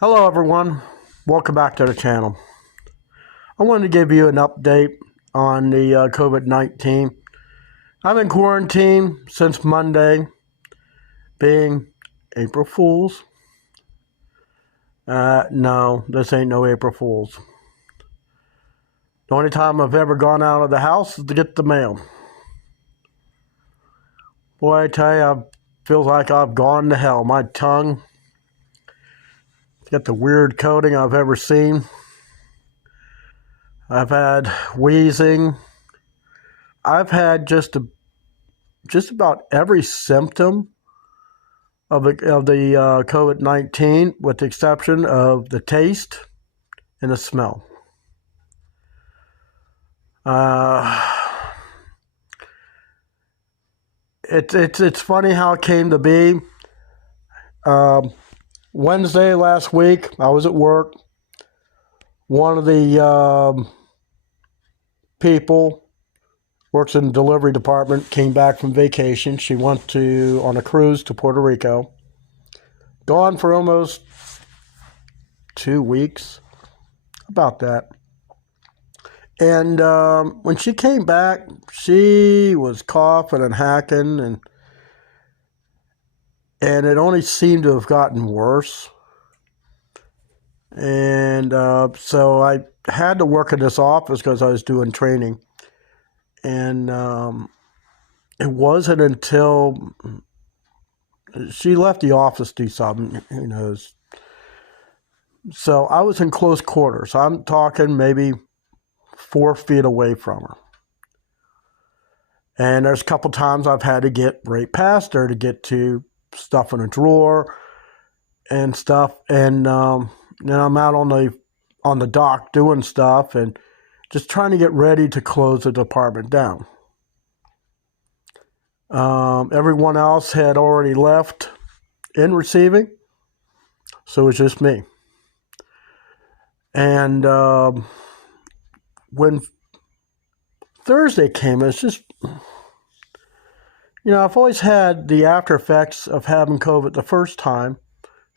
Hello everyone, welcome back to the channel. I wanted to give you an update on the COVID-19. I'm in quarantine since Monday, being April Fool's. No, this ain't no April Fool's. The only time I've ever gone out of the house is to get the mail. Boy, I tell you, I feel like I've gone to hell. My tongue, it's got the weird coating I've ever seen. I've had wheezing. I've had just about every symptom of the COVID-19, with the exception of the taste and the smell. It's funny how it came to be. Wednesday last week, I was at work. One of the people works in the delivery department, came back from vacation. She went on a cruise to Puerto Rico. Gone for almost 2 weeks, about that. And when she came back, she was coughing and hacking, and it only seemed to have gotten worse. And so I had to work in this office because I was doing training. And it wasn't until she left the office to do something, who knows. So I was in close quarters. I'm talking maybe 4 feet away from her. And there's a couple times I've had to get right past her to get to stuff in a drawer and stuff. And then I'm out on the dock doing stuff and just trying to get ready to close the department down. Everyone else had already left in receiving, so it was just me. And when Thursday came, it's just, I've always had the after effects of having COVID the first time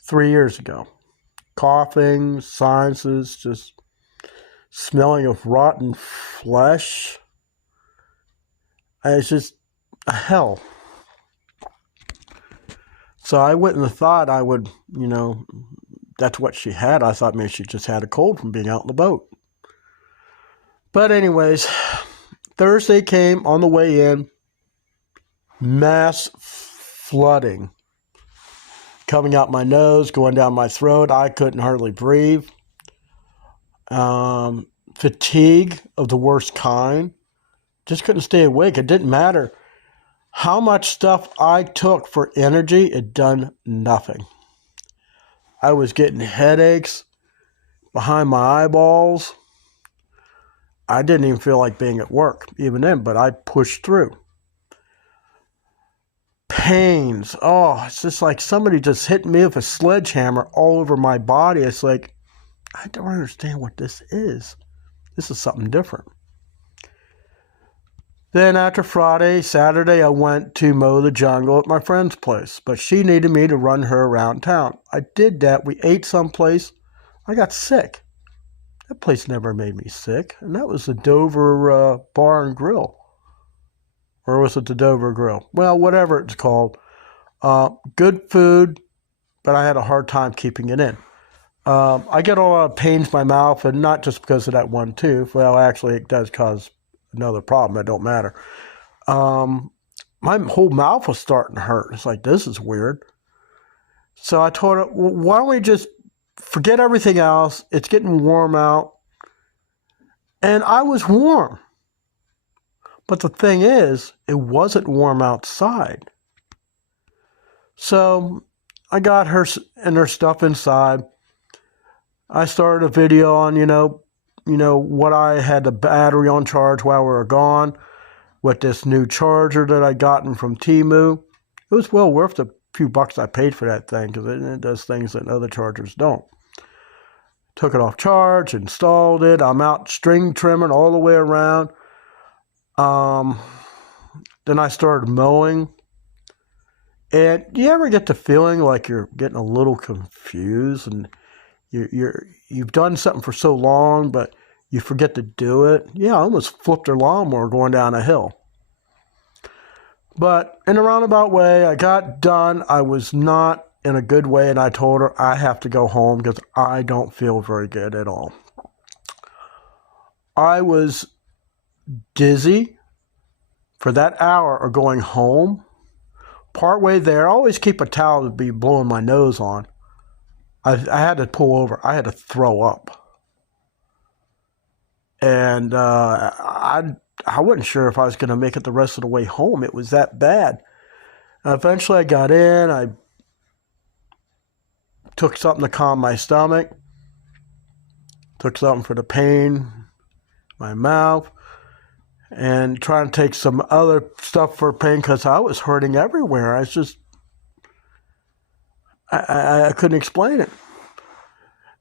3 years ago. Coughing, sinuses, just smelling of rotten flesh. It's just hell. So I wouldn't have thought I would, that's what she had. I thought maybe she just had a cold from being out in the boat. But anyways, Thursday came on the way in, mass flooding. Coming out my nose, going down my throat. I couldn't hardly breathe. Fatigue of the worst kind. Just couldn't stay awake. It didn't matter how much stuff I took for energy. It done nothing. I was getting headaches behind my eyeballs. I didn't even feel like being at work even then, but I pushed through. Pains. Oh, it's just like somebody just hit me with a sledgehammer all over my body. It's like, I don't understand what this is. This is something different. Then after Friday, Saturday, I went to mow the jungle at my friend's place, but she needed me to run her around town. I did that. We ate someplace. I got sick. That place never made me sick, and that was the Dover Bar and Grill. Or was it the Dover Grill? Well, whatever it's called. Good food, but I had a hard time keeping it in. I get a lot of pains in my mouth, and not just because of that one tooth. Well, actually, it does cause another problem. It don't matter. My whole mouth was starting to hurt. It's like, this is weird. So I told her, well, why don't we just forget everything else? It's getting warm out. And I was warm. But the thing is, it wasn't warm outside. So I got her and her stuff inside. I started a video on, what I had the battery on charge while we were gone with this new charger that I gotten from Temu. It was well worth the few bucks I paid for that thing because it does things that other chargers don't. Took it off charge, installed it. I'm out string trimming all the way around. Then I started mowing. And do you ever get the feeling like you're getting a little confused and You've done something for so long, but you forget to do it. Yeah, I almost flipped her lawnmower going down a hill. But in a roundabout way, I got done. I was not in a good way, and I told her I have to go home because I don't feel very good at all. I was dizzy for that hour of going home. Partway there, I always keep a towel to be blowing my nose on. I had to pull over. I had to throw up. And I wasn't sure if I was going to make it the rest of the way home. It was that bad. Eventually, I got in. I took something to calm my stomach. Took something for the pain, my mouth. And trying to take some other stuff for pain because I was hurting everywhere. I was just, I couldn't explain it.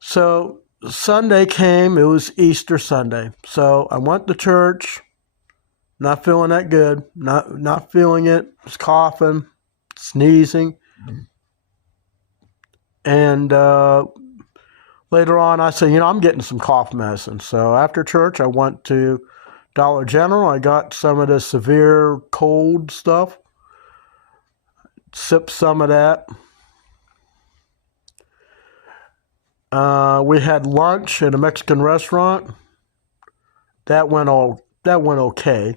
So Sunday came. It was Easter Sunday. So I went to church. Not feeling that good. Not feeling it. Was coughing, sneezing. And later on, I said, I'm getting some cough medicine. So after church, I went to Dollar General. I got some of the severe cold stuff. Sipped some of that. We had lunch at a Mexican restaurant. That went okay.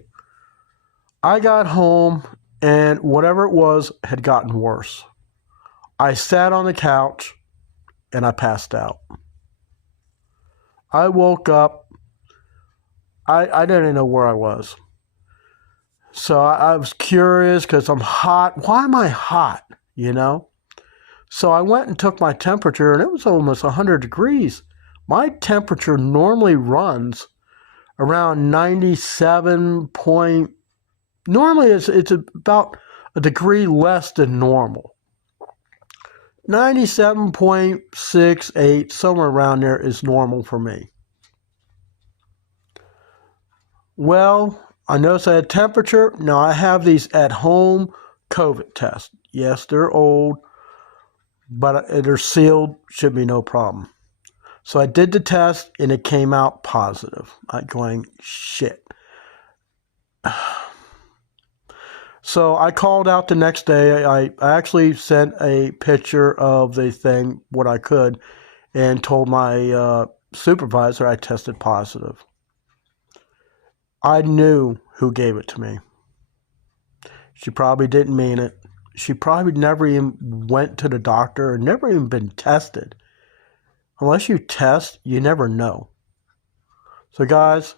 I got home and whatever it was had gotten worse. I sat on the couch and I passed out. I woke up. I didn't know where I was. So I was curious because I'm hot. Why am I hot, So I went and took my temperature, and it was almost 100 degrees. My temperature normally runs around 97 point. Normally it's about a degree less than normal. 97.68, somewhere around there is normal for me. Well, I noticed I had temperature. Now I have these at-home COVID tests. Yes, they're old, but they're sealed. Should be no problem. So I did the test, and it came out positive. I'm going, shit. So I called out the next day. I actually sent a picture of the thing, what I could, and told my supervisor I tested positive. I knew who gave it to me. She probably didn't mean it. She probably never even went to the doctor or never even been tested. Unless you test, you never know. So guys,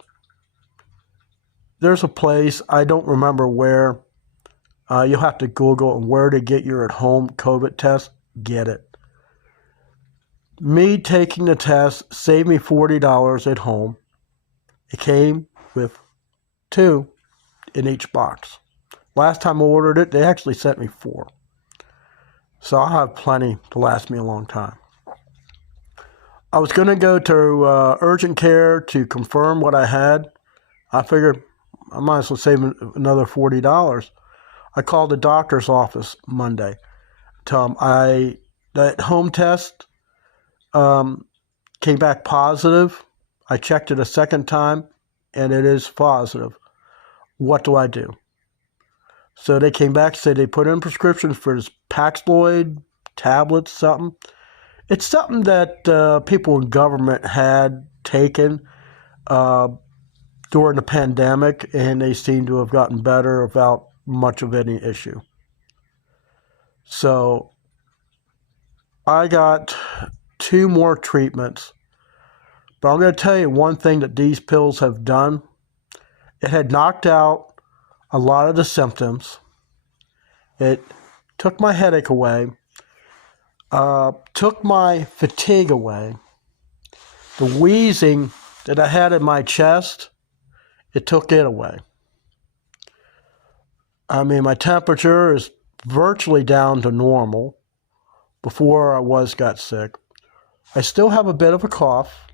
there's a place, I don't remember where. You'll have to Google where to get your at-home COVID test. Get it. Me taking the test saved me $40 at home. It came with 2 in each box. Last time I ordered it, they actually sent me 4. So I'll have plenty to last me a long time. I was going to go to urgent care to confirm what I had. I figured I might as well save another $40. I called the doctor's office Monday. Tell them that home test came back positive. I checked it a second time, and it is positive. What do I do? So they came back and said they put in prescriptions for this Paxlovid tablets, something. It's something that people in government had taken during the pandemic, and they seem to have gotten better without much of any issue. So I got 2 more treatments. But I'm going to tell you one thing that these pills have done. It had knocked out a lot of the symptoms. It took my headache away. Took my fatigue away. The wheezing that I had in my chest, it took it away. I mean, my temperature is virtually down to normal before I got sick. I still have a bit of a cough,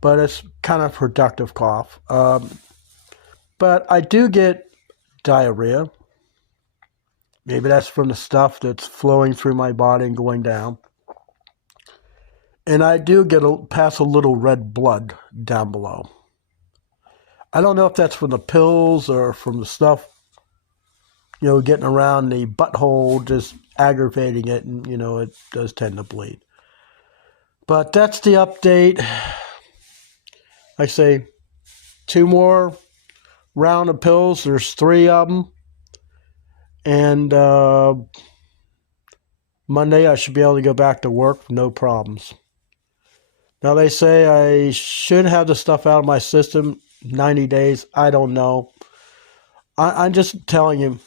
but it's kind of productive cough. But I do get diarrhea. Maybe that's from the stuff that's flowing through my body and going down. And I do pass a little red blood down below. I don't know if that's from the pills or from the stuff, getting around the butthole, just aggravating it, and, it does tend to bleed. But that's the update. I say 2 more round of pills. There's 3 of them. And Monday I should be able to go back to work, no problems. Now they say I should have the stuff out of my system 90 days. I don't know. I'm just telling you,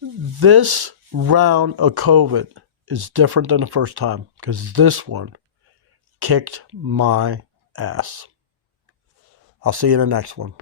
this round of COVID is different than the first time because this one kicked my ass. I'll see you in the next one.